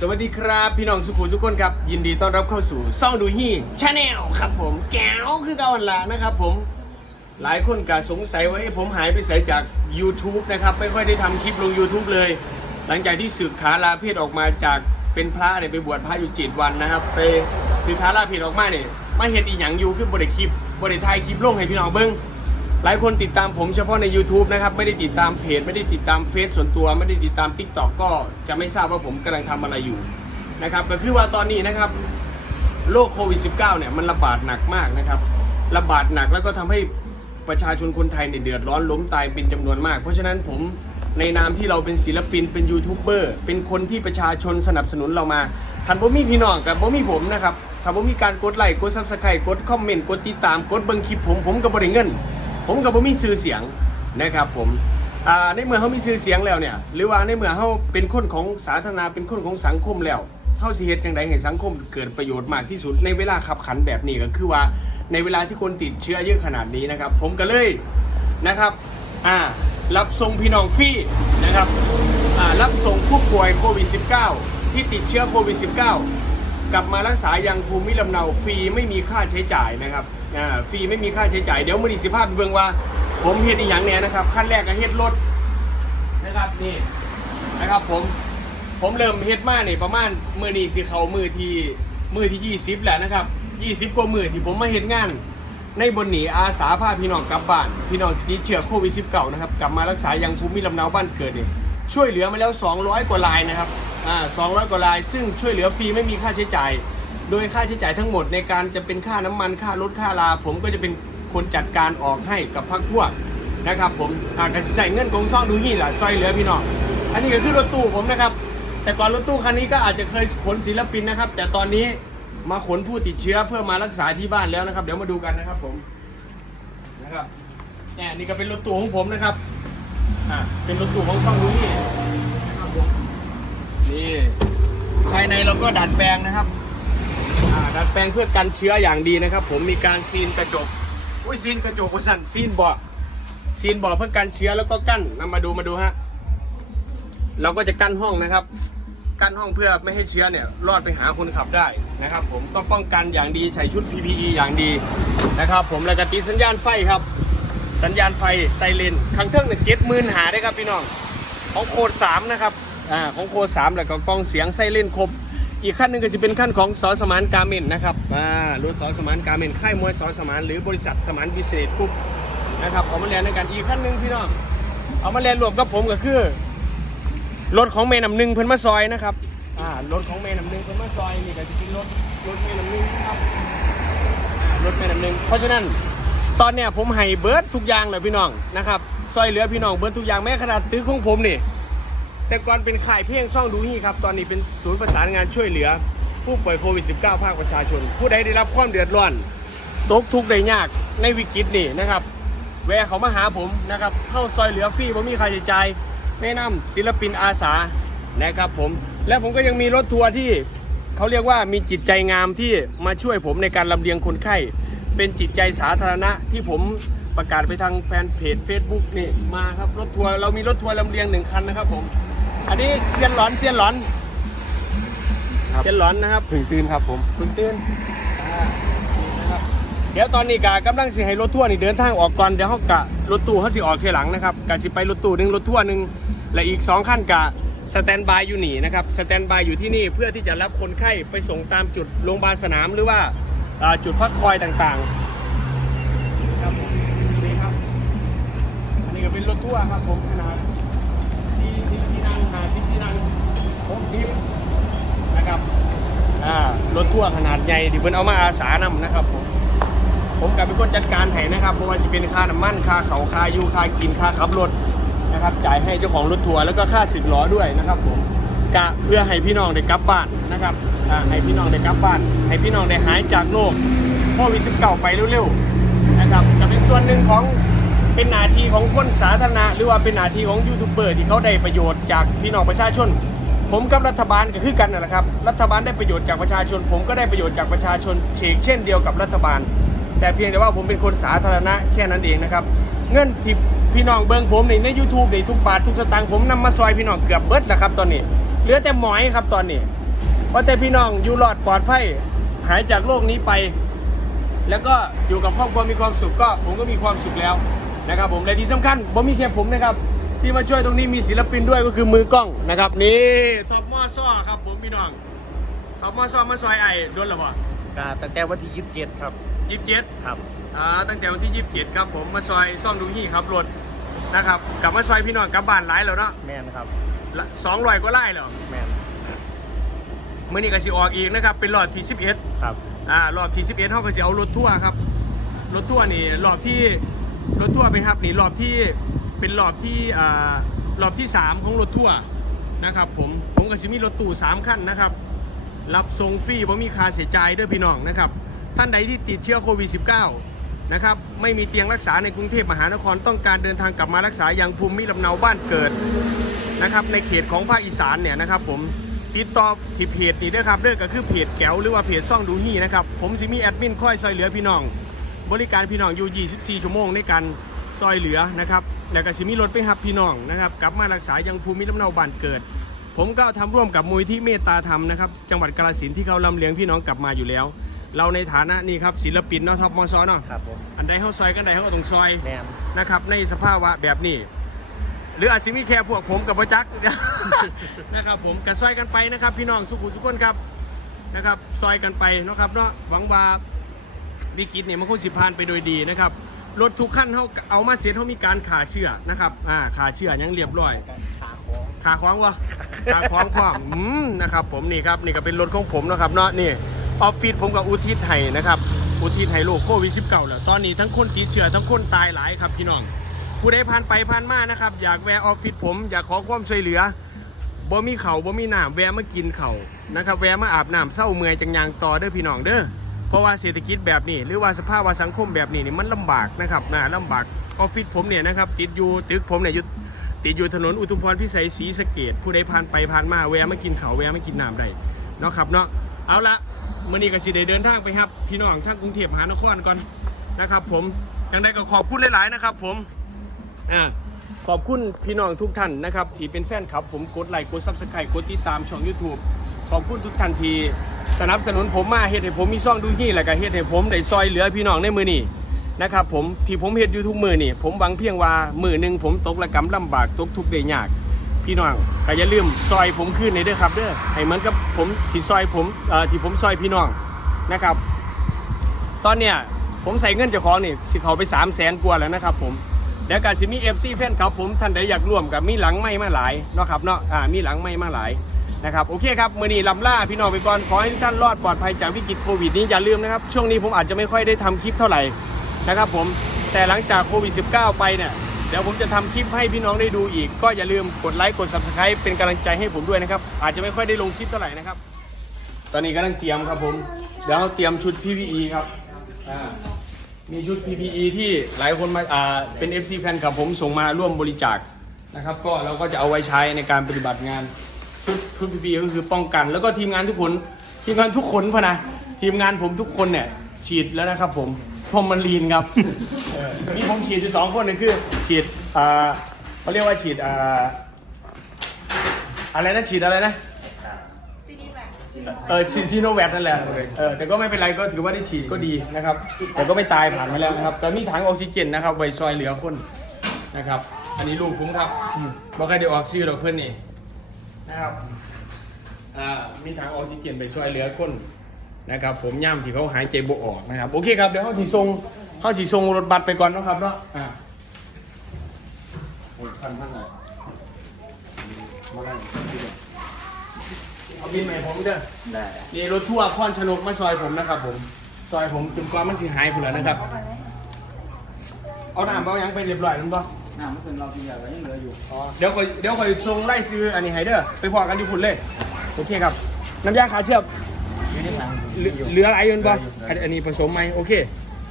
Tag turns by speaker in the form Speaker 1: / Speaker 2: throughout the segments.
Speaker 1: สวัสดีครับ พี่น้องสุขุทุกคนครับ ยินดีต้อนรับเข้าสู่ซ่องดูฮี่ชาแนลครับผมแก้วคือเกาวันละนะครับผมหลายคนก็สงสัยว่าให้ผมหายไปใส่จาก YouTube นะครับ ไม่ค่อยได้ทำคลิปลง YouTube เลย หลังจากที่สึกขาลาเพศออกมาจากเป็นพระเนี่ยไปบวชพระอยู่เจ็ดวันนะครับ ไปสึกขาลาเพศออกมาเนี่ยมาเห็นอีหยังอยู่ขึ้นบริคลิปบริไทยคลิปลงให้พี่น้องเบิ้ง หลายคนติดตามผมเฉพาะใน YouTube นะครับ ไม่ได้ติดตามเพจ ไม่ได้ติดตามเฟซส่วนตัว ไม่ได้ติดตาม Tik t o อกก็จะไม่ทราบว่าผมกำลังทำอะไรอยู่นะครับก็คือว่าตอนนี้นะครับโรคโควิด -19 เนี่ยมันระบาดหนักมากนะครับ ระบาดหนักแล้วก็ทำให้ประชาชนคนไทยเนี่ยเดือดร้อนล้มตายเป็นจำนวนมาก เพราะฉะนั้นผมในนามที่เราเป็นศิลปินเป็นยูทูบเบอร์เป็นคนที่ประชาชนสนับสนุนเรามาทันบ่มีพี่น้องกับบ่มีผมนะครับถ้าบ่มีการกดไลค์กดซับสไครต์กดคอมเมนต์กดติดตามกดเบิ่งคลิปผมผมก็บ่ได้เงิน ผมกับผมมีชื่อเสียงนะครับผมในเมื่อเขามีชื่อเสียงแล้วเนี่ยหรือว่าในเมื่อเขาเป็นคนของสาธารณะเป็นคนของสังคมแล้วเขาสิเหตุจังไดให้สังคมเกิดประโยชน์มากที่สุดในเวลาขับขันแบบนี้ก็คือว่าในเวลาที่คนติดเชื้อเยอะขนาดนี้นะครับ ผมก็เลยนะครับอ่ารับส่งพี่น้องฟรีนะครับอ่ารับส่งผู้ป่วยโควิด -19 ที่ติดเชื้อโควิด -19 กลับมารักษายังภูมิลำเนาฟรีไม่มีค่าใช้จ่ายนะครับอ่าฟรีไม่มีค่าใช้จ่ายเดี๋ยวมือดีสิภาพเบิ่งว่า ผมเฮ็ดอีหยังเนี่ยนะครับขั้นแรกก็เฮ็ดรถนะครับนี่นะครับผมผมเริ่มเฮ็ดมาเนี่ยประมาณมือนี้สิเขามือที่มือที่ 20แล้วนะครับ 20 กว่ามือที่ผมมาเฮ็ดงาน ในบนหนีอาสาพาพี่น้องกลับบ้าน พี่น้องที่เชื้อโควิด -19 นะครับกลับมารักษายังภูมิลำเนาบ้านเกิดเนี่ยช่วยเหลือมาแล้ว 200 กว่ารายนะครับอ่า200 กว่าราย ซึ่งช่วยเหลือฟรีไม่มีค่าใช้จ่าย โดยค่าใช้จ่ายทั้งหมดในการจะเป็นค่าน้ำมันค่ารถค่าลา ผมก็จะเป็นคนจัดการออกให้กับพักพวกนะครับ ผมอ่าก็สิใส่เงินของซ่องดูนี่แหละซอยเหลือพี่น้องอันนี้ก็คือรถตู้ผมนะครับ แต่ก่อนรถตู้คันนี้ก็อาจจะเคยขนศิลปินนะครับ แต่ตอนนี้มาขนผู้ติดเชื้อเพื่อมารักษาที่บ้านแล้วนะครับ เดี๋ยวมาดูกันนะครับผมนะครับเนี่ยนี่ก็เป็นรถตู้ของผมนะครับอ่าเป็นรถตู้ของช่องรู้นี่นะครับผมนี่ภายในเราก็ดัดแปลงนะครับ ดัดแปลงเพื่อกันเชื้ออย่างดีนะครับ ผมมีการซีนกระจกอุ้ยซีนกระจกว่าสั่นซีนเบาะซีนเบาะเพื่อกันเชื้อแล้วก็กั้นนำมาดูมาดูฮะเราก็จะกั้นห้องนะครับ กั้นห้องเพื่อไม่ให้เชื้อเนี่ยรอดไปหาคนขับได้นะครับ ผมต้องป้องกันอย่างดีใส่ชุด PPE อย่างดีนะครับ ผมแล้วก็ติดสัญญาณไฟครับ สัญญาณไฟไซเรนข้างเครื่องเนี่ยเจ็ดหมื่นหาได้ครับพี่น้องของโคดสามนะครับอ่าของโคดสามแล้วก็กล้องเสียงไซเรนครบ อีกขั้นหนึ่งก็จะเป็นขั้นของสอสมานการเมนนะครับอ่ารถสอสมานการเมนค่ายมวยสอสมานหรือบริษัทสมานพิเศษกรุ๊ปนะครับเอามาเรียนในการอีกขั้นหนึ่งพี่น้องเอามาเรียนรวมกับผมก็คือรถของเมนำหนึ่งเพิ่นมาซอยนะครับอ่ารถของเมนำหนึ่งเพิ่นมาซอยนี่ก็จะเป็นรถรถเมนำหนึ่งครับรถเมนำหนึ่งเพราะฉะนั้นตอนเนี้ยผมให้เบิร์ดทุกอย่างเลยพี่น้องนะครับซอยเหลือพี่น้องเบิร์ดทุกอย่างแม้ขนาดตื้อของผมนี่ แต่ก่อนเป็นข่ายเพียงช่องดูฮี่ครับ ตอนนี้เป็นศูนย์ประสานงานช่วยเหลือ ผู้ป่วยโควิด -19 ภาคประชาชน ผู้ใดได้รับความเดือดร้อนตกทุกข์ได้ยากในวิกฤตนี่นะครับ แวะเขามาหาผมนะครับเข้าซอยเหลือฟรีผมมีค่าใช้จ่ายแนะนำศิลปินอาสานะครับผม และผมก็ยังมีรถทัวร์ที่เขาเรียกว่ามีจิตใจงามที่มาช่วยผมในการลำเลียงคนไข้เป็นจิตใจสาธารณะที่ผมประกาศไปทางแฟนเพจ Facebook นี่มาครับรถทัวร์เรามีรถทัวร์ลำเลียงหนึ่งคันนะครับผม อันนี้เซียนหลอนเซียนหลอน
Speaker 2: ครับ
Speaker 1: เซียนหลอนนะครับ
Speaker 2: ถึงตื่นครับผม
Speaker 1: คุณตื่นอ่านี่นะครับเดี๋ยวตอนนี้กากำลังสิให้รถทัวร์นี่เดินทางออกก่อนเดี๋ยวเขากะรถตู้เขาสิออกทีหลังนะครับกะสิไปรถตู้หนึ่งรถทัวร์หนึ่งและอีกสองขั้นกะสแตนบายอยู่นี่นะครับสแตนบายอยู่ที่นี่เพื่อที่จะรับคนไข้ไปส่งตามจุดโรงพยาบาลสนามหรือว่าอ่าจุดพักคอยต่างๆครับผมนี่ครับอันนี้ก็เป็นรถทัวร์ครับผมขนาด 40ที่นั่ง50ที่นั่ง60นะครับอ่ารถทั่วร์ขนาดใหญ่ที่เพิ่นเอามาอาสานำนะครับผมผมกับเป็นคนจัดการให้นะครับเพราะว่าสิเป็นค่าน้ำมันค่าเขาค่าอยู่ค่ากินค่าขับรถนะครับจ่ายให้เจ้าของรถทัวร์แล้วก็ค่าสิบล้อด้วยนะครับผมกะเพื่อให้พี่น้องได้กลับบ้านนะครับให้พี่น้องได้กลับบ้าน ให้พี่น้องได้หายจากโรคโควิด19ไปเร็วๆนะครับจะเป็นส่วนหนึ่งของ เป็นหน้าที่ของคนสาธารณะหรือว่าเป็นหน้าที่ของยูทูบเบอร์ที่เขาได้ประโยชน์จากพี่น้องประชาชน ผมกับรัฐบาลก็คือกันนั่นแหละครับ รัฐบาลได้ประโยชน์จากประชาชน ผมก็ได้ประโยชน์จากประชาชนเชกเช่นเดียวกับรัฐบาล แต่เพียงแต่ว่าผมเป็นคนสาธารณะแค่นั้นเองนะครับ เงินที่พี่น้องเบิ้งผมในใน YouTube ในทุกบาททุกสตางค์ผมนำมาซอยพี่น้องเกือบเบิดแล้วครับตอนนี้ เหลือแต่หมอยครับตอนนี้ว่าแต่พี่น้องอยู่รอดปลอดภัยหายจากโลกนี้ไป แล้วก็อยู่กับครอบครัวมีความสุขก็ผมก็มีความสุขแล้ว นะครับผมและที่สำคัญผมมีแค่ผมนะครับที่มาช่วยตรงนี้มีศิลปินด้วยก็คือมือกล้องนะครับนี่ท็อปมอซ้อครับผมพี่น้องท็อปมอซ้อมาซอยไอ้โดนหรือเปล่า
Speaker 2: กาตั้งแต่วันที่ยี่สิบเจ็ดครับ
Speaker 1: ยี่สิบเจ็ด
Speaker 2: ครับ
Speaker 1: อ่าตั้งแต่วันที่ยี่สิบเจ็ดครับผมมาซอยซ่อมดูฮี่ครับรถนะครับกลับมาซอยพี่น้องกลับบ้านหลายแล้วเนาะ
Speaker 2: แมนครับ
Speaker 1: สองร้อยกว่าไร่แล้ว
Speaker 2: แมน
Speaker 1: มื่อนี้ก็สิออกอีกนะครับเป็นรอบที่สิบเอ็ด
Speaker 2: ครับ
Speaker 1: อ่ารอบที่11เฮาก็สิเอารถทัวร์ครับรถทัวร์นี่รอบที่ รถทัวร์เป็นครับนี่รอบที่เป็นรอบที่รอบที่ 3 ของรถทัวร์นะครับผมผมก็สิมีรถตู้3คันนะครับ รับส่งฟรีบ่มีค่าเสียใจเด้อพี่น้องนะครับ ท่านใดที่ติดเชื้อโควิด -19 นะครับไม่มีเตียงรักษาในกรุงเทพมหานครต้องการเดินทางกลับมารักษาอย่างภูมิลำเนาบ้านเกิดนะครับในเขตของภาคอีสานเนี่ยนะครับผมติดต่อที่เพจนี่ด้วยครับเด้อก็คือเพจแก้วหรือว่าเพจซ่องดูฮี่นะครับผมสิมีแอดมินค่อยซอยเหลือพี่น้อง บริการพี่น้องอยู่ 24 ชั่วโมงในการซอยเหลือนะครับแล้วก็สิมีรถไปหับพี่น้องนะครับกลับมารักษายังภูมิลำเนาบ้านเกิด ผมก็ทำร่วมกับมูลที่เมตตาธรรมนะครับจังหวัดกาฬสินธุ์ที่เขาลำเลียงพี่น้องกลับมาอยู่แล้ว เราในฐานะนี่ครับศิลปินเนาะท็อปมอซอเนาะ
Speaker 2: ครับผม
Speaker 1: อันใดเฮาซอยกันใดเฮาก็ต้องซอย
Speaker 2: แมน
Speaker 1: นะครับในสภาวะแบบนี้ หรืออาจจะมีแค่พวกผมกับพระจักรนะครับผมกระซอยกันไปนะครับ พี่น้องสุขุมสุขคนครับนะครับซอยกันไปเนาะครับเนาะหวังว่า วิกฤตเนี่ยมันคงสิผ่านไปโดยดีนะครับรถทุกขั้นเขาเอามาเสียเขามีการขาเชื่อนะครับอ่าขาเชื่อยังเรียบร้อย
Speaker 2: ขาของ
Speaker 1: ขาคว้างวะขาคว้างความอืมนะครับผมนี่ครับนี่ก็เป็นรถของผมนะครับเนาะนี่ออฟฟิศผมกับอุทิศไห้นะครับอุทิศไห้โรคโควิด19แล้วตอนนี้ทั้งคนติดเชื้อทั้งคนตายหลายครับพี่น้องผู้ใดผ่านไปผ่านมานะครับอยากแวะออฟฟิศผมอยากขอความช่วยเหลือบ่มีเขาบ่มีน้ำแวะมากินเขานะครับแวะมาอาบน้ำเศร้าเมื่อยจังยางต่อเด้อพี่น้องเด้อ เพราะว่าเศรษฐกิจแบบนี้ หรือว่าสภาพว่าสังคมแบบนี้นี่มันลำบากนะครับนะลำบากออฟฟิศผมเนี่ยนะครับติดอยู่ตึกผมเนี่ยอยู่ติดอยู่ถนนอุทุมพรพิสัยศรีสะเกดผู้ใดผ่านไปผ่านมาแวะมากินเขาแวะมากินน้ำได้เนาะครับเนาะเอาละมื่อนี้ก็สิได้เดินทางไปครับ พี่น้องทางกรุงเทพมหานครก่อนนะครับ ผมยังได้ก็ขอบคุณหลาย ๆ นะครับ ผมอ่าขอบคุณพี่น้องทุกท่านนะครับที่เป็นแฟนคลับ ผมกดไลค์กดซับสไครต์กดติดตามช่อง YouTube ขอบคุณทุกท่านที่ สนับสนุนผมมาเฮ็ดให้ผมมีช่องดูที่แล้วก็เฮ็ดให้ผมได้ซอยเหลือพี่น้องในมือนี้นะครับผมที่ผมเฮ็ดอยู่ทุกมือนี่ผมหวังเพียงว่ามือหนึ่งผมตกระกำลำบากตกทุกข์ได้ยากพี่น้องก็อย่าลืมซอยผมขึ้นในเด้อครับเด้อให้เหมือนกับผมที่ซอยผมเอ่อที่ผมซอยพี่น้องนะครับ ตอนเนี้ยผมใส่เงินเจ้าของนี่สิเขาไป3 0 0แสนกว่าแล้วนะครับผมแล้วก็สิมี FC แฟนครับผมท่านใดอยากร่วมกับมีหลังไม่มาหลายเนาะครับเนาะอ่ามีหลังไม่มาหลาย นะครับโอเคครับมือนี้ลำล่าพี่น้องไปก่อนขอให้ทุกท่านรอดปลอดภัยจากวิกฤตโควิดนี้อย่าลืมนะครับช่วงนี้ผมอาจจะไม่ค่อยได้ทำคลิปเท่าไหร่นะครับผมแต่หลังจากโควิด -19 ไปเนี่ยเดี๋ยวผมจะทำคลิปให้พี่น้องได้ดูอีก ก็อย่าลืมกดไลค์กด subscribe เป็นกำลังใจให้ผมด้วยนะครับอาจจะไม่ค่อยได้ลงคลิปเท่าไหร่นะครับตอนนี้กำลังเตรียมครับผมเดี๋ยวเราเตรียมชุด PPE ครับอ่ามีชุด PPE ที่หลายคนมาอ่าเป็น FC แฟนกับผมส่งมาร่วมบริจาคนะครับก็เราก็จะเอาไว้ใช้ในการปฏิบัติงาน ชุดชุด PPE ก็คือป้องกัน แล้วก็ทีมงานทุกคนทีมงานทุกคนพะนะทีมงานผมทุกคนเนี่ยฉีดแล้วนะครับผมฟอร์มาลีนครับเออมีผมฉีดอยู่สองคนหนึงคือ ฉีดอ่าเขาเรียกว่าฉีดอ่าอะไรนะฉีดอะไรนะเออฉีดซีโนแวคนั่นแหละเออแต่ก็ไม่เป็นไรก็ถือว่าได้ฉีดก็ดีนะครับแต่ก็ไม่ตายผ่านมาแล้วนะครับก็มีถังออกซิเจนนะครับไว้ซอยเหลือคนนะครับ อันนี้ลูกผมครับบ่เคยได้ออกชื่อดอกเพื่อนนี่ นะครับอ่ามีถังออกซิเจนไปช่วยเหลือคนนะครับ ผมย่ำที่เขาหายใจบ่ออกนะครับโอเคครับเดี๋ยวเขาสีทรงเขาสีทรงรถบัสไปก่อนนะครับเนาะอ่าโอ้ยพันพันหน่อยมานั่เอาบินใหม่ผมเด้อ
Speaker 2: ได้
Speaker 1: นี่รถทั่วร์พรชนกมาซอยผมนะครับ ผมซอยผมจนกว่ามันสิหายพุ่นแล้วนะครับ เอาน้ำเอาหยังไปเรียบร้อยนั่นปะ
Speaker 2: น้ำเมื่อคืนเราเพียร์ก็ยังเหลืออยู่
Speaker 1: เดี๋ยวคอยเดี๋ยวคอยส่งไล่ซื้ออันนี้ให้เด้อไปพอกันอยู่พุ่นเลย โอเคครับ น้ำยาขาเชือก
Speaker 2: อยู่ในถัง
Speaker 1: เหลือเหลืออะไรอยืนปะอันอันนี้ผสมไหมโอเค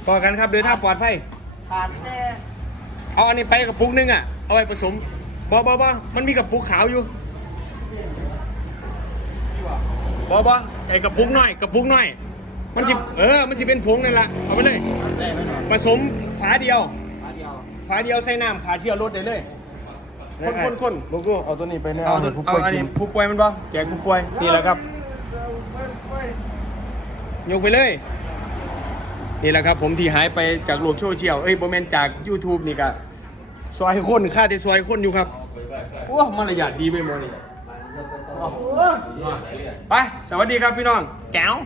Speaker 1: พอกันครับเดินทางปลอดภัย
Speaker 2: ขาดแต่
Speaker 1: เอาอันนี้ไปกับปุกนึงอะ เอาไปผสมบอบอบอมันมีกับปุกขาวอยู่บอบอไอ้กับปุกน้อยกับปุกน้อย มันสิเออ มันสิเป็นผงนั่นแหละเอาไปเลย
Speaker 2: ได้ไหมหน่อย
Speaker 1: ผสมฝาเดียว
Speaker 2: ขาเดียว
Speaker 1: ฝาเดียวใส่น้ำขาเชื่อรถได้เลยคนคนคน
Speaker 3: ลูกๆเอาตัวนี้ไปเนี่ย
Speaker 1: เอา
Speaker 3: ให้ผู้
Speaker 1: เอา
Speaker 3: ป่วย
Speaker 1: อัน
Speaker 3: กิ
Speaker 1: นี้
Speaker 3: น
Speaker 1: ผู้ป่วยมันบ่แจกผู้ป่วยนี่แหละครับยกไปเลยนี่แหละครับผมที่หายไปจากโลกโซเชียลเอ้ยโมเมนจาก YouTube นี่ก็ซอยคนค่าที่ซอยคนอยู่ครับโอ้มารยาทดีไปหมดนี่ไป สวัสดีครับพี่น้อง แก้ว